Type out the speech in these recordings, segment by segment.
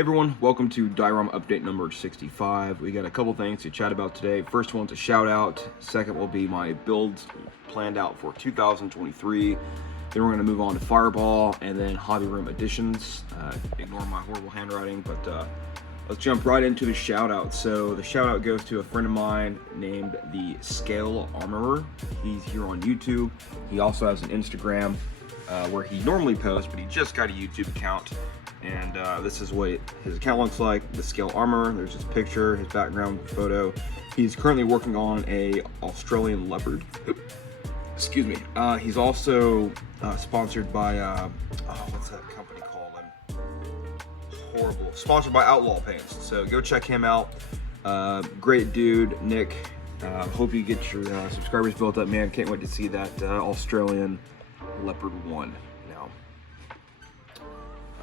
Hey everyone, welcome to Diorama update number 65. We got a couple things to chat about today. First one's a shout out. Second will be my builds planned out for 2023. Then we're going to move on to Fireball and then Hobby Room additions. Ignore my horrible handwriting, but let's jump right into the shout out. So the shout out goes to a friend of mine named the Scale Armorer. He's here on YouTube. He also has an Instagram where he normally posts, but he just got a YouTube account. And this is what his account looks like, the Scale Armor. There's his picture, his background photo. He's currently working on a Australian leopard. Excuse me. He's also sponsored by, what's that company called? Horrible. Sponsored by Outlaw Paints. So go check him out. Great dude, Nick. Hope you get your subscribers built up, man. Can't wait to see that Australian leopard one.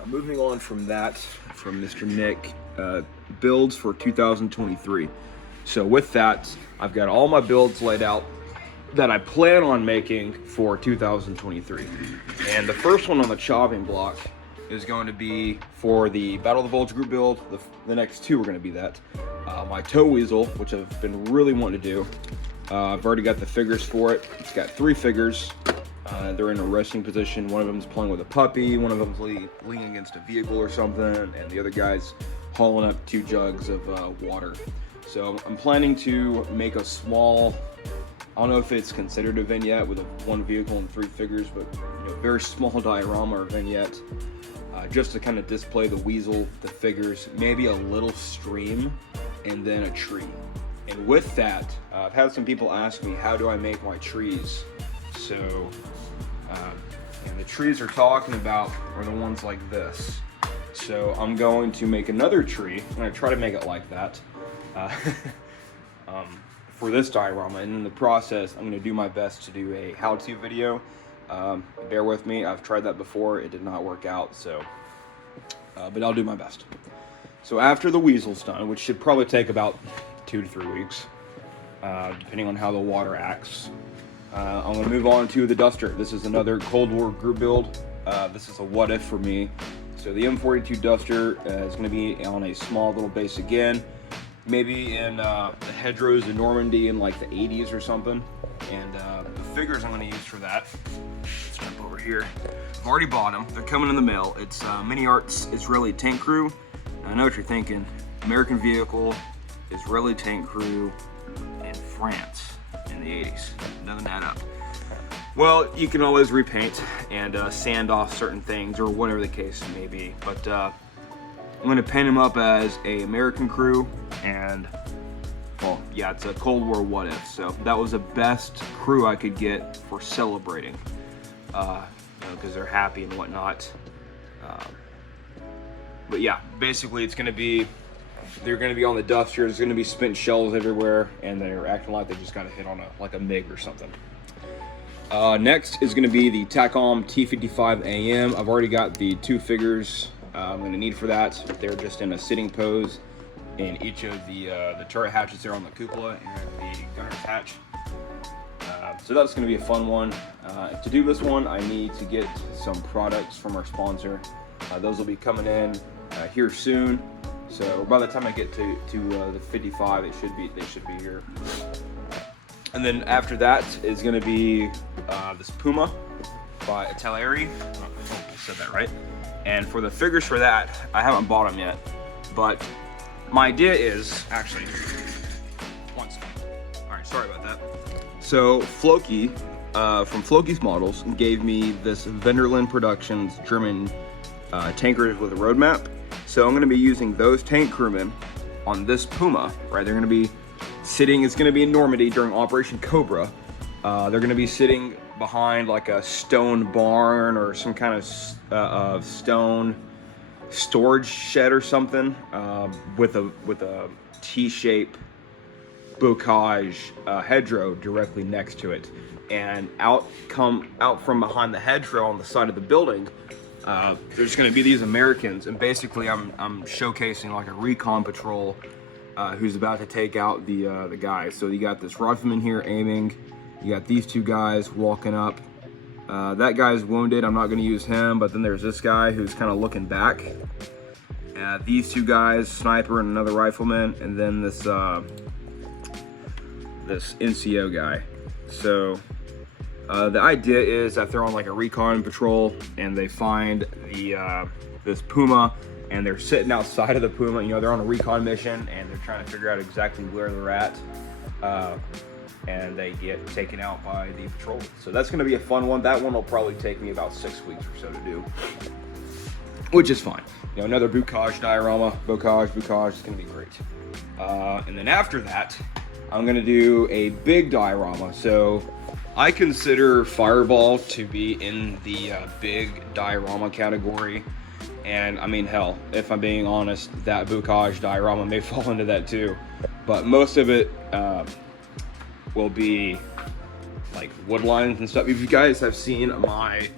Moving on from that, from Mr. Nick, builds for 2023. So with that, I've got all my builds laid out that I plan on making for 2023. And the first one on the chopping block is going to be for the Battle of the Bulge group build. The next two are going to be that. My toe weasel, which I've been really wanting to do. I've already got the figures for it. It's got 3 figures. They're in a resting position. One of them's playing with a puppy, one of them's leaning against a vehicle or something, and the other guy's hauling up 2 jugs of water. So I'm planning to make a small, I don't know if it's considered a vignette with 1 vehicle and 3 figures, but very small diorama or vignette, just to kind of display the weasel, the figures, maybe a little stream, and then a tree. And with that, I've had some people ask me, how do I make my trees? So, the trees are talking about are the ones like this. So I'm going to make another tree. I'm going to try to make it like that for this diorama. And in the process, I'm going to do my best to do a how-to video. Bear with me. I've tried that before. It did not work out. So, but I'll do my best. So after the weasel's done, which should probably take about 2 to 3 weeks, depending on how the water acts. I'm going to move on to the duster. This is another Cold War group build. This is a what if for me. So the M42 duster is going to be on a small little base again, maybe in the hedgerows in Normandy in like the 80s or something. And the figures I'm going to use for that, let's jump over here. I've already bought them. They're coming in the mail. It's Mini Arts Israeli Tank Crew. I know what you're thinking. American vehicle, Israeli tank crew in France. In the 80s. Doesn't add up. Well, you can always repaint and sand off certain things or whatever the case may be. But I'm going to paint them up as a American crew, and well, yeah, it's a Cold War what if. So that was the best crew I could get for celebrating, because they're happy and whatnot. But yeah, basically it's going to be. They're going to be on the duster. There's going to be spent shells everywhere, and they're acting like they just got a hit on a MiG or something. Next is going to be the TACOM T55 AM. I've already got the 2 figures I'm going to need for that. They're just in a sitting pose in each of the turret hatches there on the cupola and the gunner's hatch. So that's going to be a fun one. To do this one, I need to get some products from our sponsor. Those will be coming in here soon. So by the time I get to the 55, they should be here. And then after that is going to be this Puma by Atelieri. Oh, I said that right. And for the figures for that, I haven't bought them yet. But my idea is actually, one second. All right, sorry about that. So Floki from Floki's Models gave me this Venderlin Productions German tankers with a roadmap. So I'm going to be using those tank crewmen on this Puma, right? They're going to be sitting, it's going to be in Normandy during Operation Cobra. They're going to be sitting behind like a stone barn or some kind of stone storage shed or something, with a T-shape bocage hedgerow directly next to it. And out from behind the hedgerow on the side of the building, there's going to be these Americans, and basically I'm showcasing like a recon patrol who's about to take out the guys. So you got this rifleman here aiming, you got these 2 guys walking up, That guy's wounded, I'm not gonna use him, but then there's this guy who's kind of looking back. these two guys, sniper and another rifleman, and then this this NCO guy. So the idea is that they're on like a recon patrol and they find the this Puma, and they're sitting outside of the Puma. You know, they're on a recon mission and they're trying to figure out exactly where they're at, and they get taken out by the patrol. So that's going to be a fun one. That one will probably take me about 6 weeks or so to do, which is fine. You know, another bocage diorama, bocage, it's going to be great. And then after that, I'm going to do a big diorama. So I consider Fireball to be in the big diorama category. And I mean, hell, if I'm being honest, that bocage diorama may fall into that too. But most of it will be like wood lines and stuff. If you guys have seen my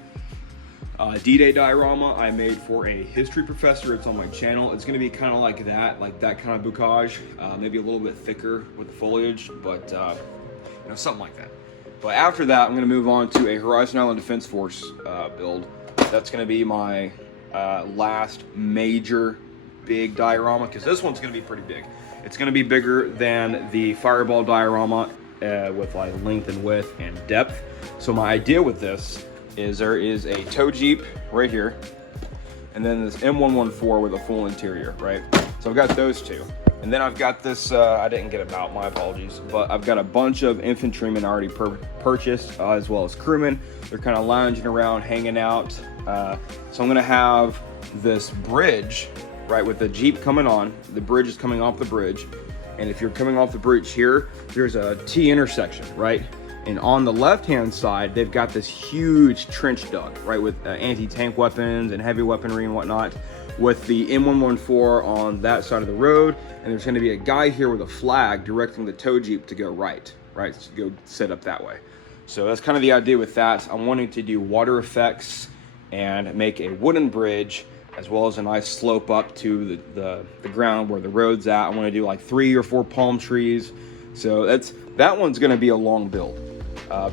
D-Day diorama I made for a history professor, it's on my channel. It's gonna be kind of like that kind of bocage, maybe a little bit thicker with the foliage, but you know, something like that. But after that, I'm gonna move on to a Horizon Island Defense Force build. That's gonna be my last major big diorama, because this one's gonna be pretty big. It's gonna be bigger than the Fireball diorama with like length and width and depth. So my idea with this is there is a tow Jeep right here, and then this M114 with a full interior, right? So I've got those two. And then I've got this, I didn't get them out, my apologies, but I've got a bunch of infantrymen already purchased, as well as crewmen. They're kind of lounging around, hanging out. So I'm gonna have this bridge, right, with the Jeep coming on. The bridge is coming off the bridge. And if you're coming off the bridge here, there's a T intersection, right? And on the left-hand side, they've got this huge trench dug, right, with anti-tank weapons and heavy weaponry and whatnot, with the M114 on that side of the road. And there's gonna be a guy here with a flag directing the tow Jeep to go right, to go set up that way. So that's kind of the idea with that. I'm wanting to do water effects and make a wooden bridge, as well as a nice slope up to the ground where the road's at. I wanna do like 3 or 4 palm trees. So that one's gonna be a long build.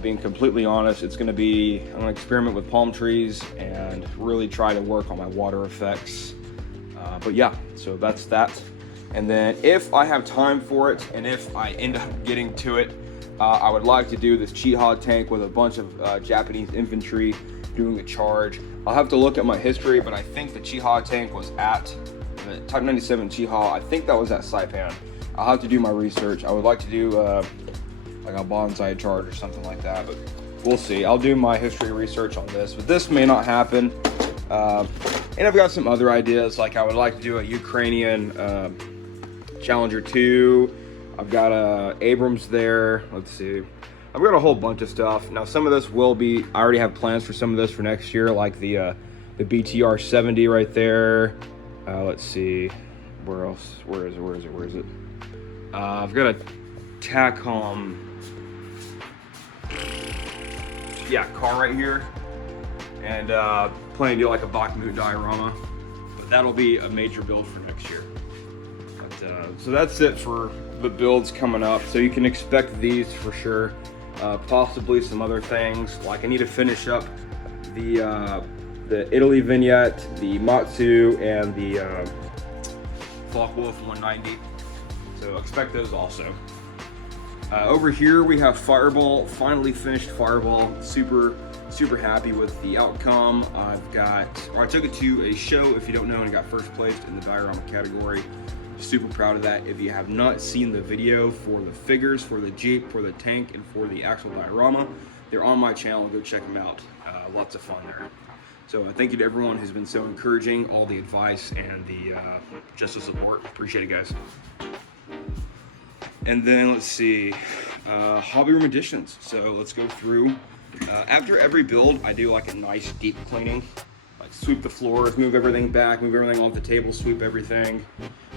Being completely honest, it's gonna be, I'm gonna experiment with palm trees and really try to work on my water effects. But yeah, so that's that. And then if I have time for it, and if I end up getting to it, I would like to do this Chiha tank with a bunch of Japanese infantry doing a charge. I'll have to look at my history, but I think the Chiha tank was at the Type 97 Chiha. I think that was at Saipan. I'll have to do my research. I would like to do like a bonsai charge or something like that, but we'll see. I'll do my history research on this, but this may not happen. And I've got some other ideas, like I would like to do a Ukrainian Challenger 2. I've got Abrams there. Let's see. I've got a whole bunch of stuff. Now some of this will be, I already have plans for some of this for next year, like the BTR 70 right there. Let's see. Where else? Where is it? I've got a TACOM, car right here, and planning to do like a Bakhmut diorama, but that'll be a major build for next year. But, so that's it for the builds coming up, so you can expect these for sure. Possibly some other things, like I need to finish up the Italy vignette, the Matsu, and the Focke-Wulf 190, so expect those also. Over here we have Fireball, finally finished Fireball. Super happy with the outcome. I took it to a show, if you don't know, and got first place in the diorama category. Super proud of that. If you have not seen the video for the figures, for the Jeep, for the tank, and for the actual diorama, they're on my channel. Go check them out. Lots of fun there. So thank you to everyone who's been so encouraging, all the advice and just the support. Appreciate it, guys. And then let's see, hobby room additions. So let's go through. After every build, I do like a nice deep cleaning, like sweep the floors, move everything back, move everything off the table, sweep everything.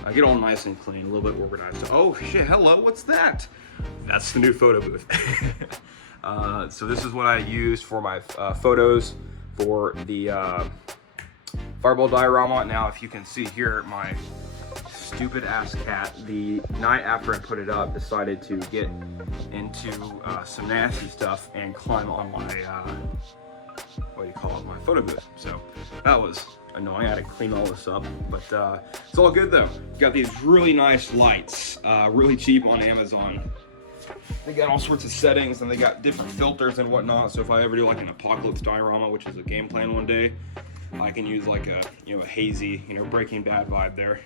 I get all nice and clean, a little bit organized. So, oh shit, hello, what's that? That's the new photo booth. So this is what I used for my photos for the Fireball diorama. Now, if you can see here, my stupid ass cat, the night after I put it up, decided to get into some nasty stuff and climb on my what do you call it, my photo booth. So that was annoying. I had to clean all this up, but it's all good though. Got these really nice lights, really cheap on Amazon. They got all sorts of settings and they got different filters and whatnot. So if I ever do like an apocalypse diorama, which is a game plan one day, I can use like a, you know, a hazy, you know, Breaking Bad vibe there.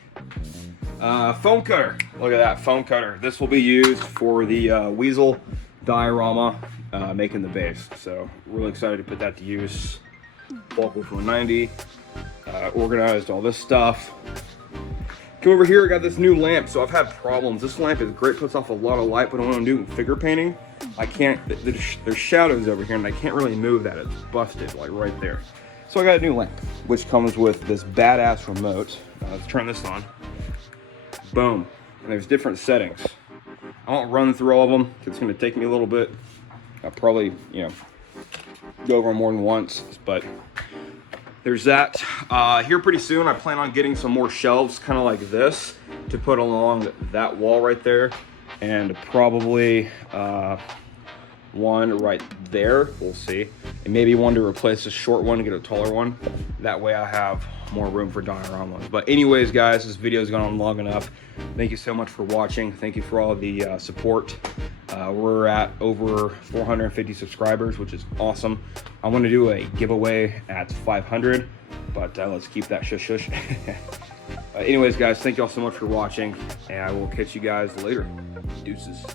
Foam cutter. Look at that foam cutter. This will be used for the Weasel diorama, making the base. So really excited to put that to use. Bulk with 190. Organized all this stuff. Come over here, I got this new lamp. So I've had problems. This lamp is great, puts off a lot of light, but when I'm doing figure painting, I can't, there's shadows over here and I can't really move that. It's busted, like right there. So I got a new lamp, which comes with this badass remote. Let's turn this on. Boom. And there's different settings. I won't run through all of them. It's gonna take me a little bit. I'll probably, you know, go over them more than once, but there's that. Here pretty soon, I plan on getting some more shelves, kind of like this, to put along that wall right there, and probably one right there, we'll see, and maybe one to replace this short one and get a taller one. That way I have more room for dioramas. But anyways, guys, this video's gone on long enough. Thank you so much for watching. Thank you for all the support. We're at over 450 subscribers, which is awesome. I want to do a giveaway at 500, but let's keep that shush shush. Anyways, guys, thank you all so much for watching, and I will catch you guys later. Deuces.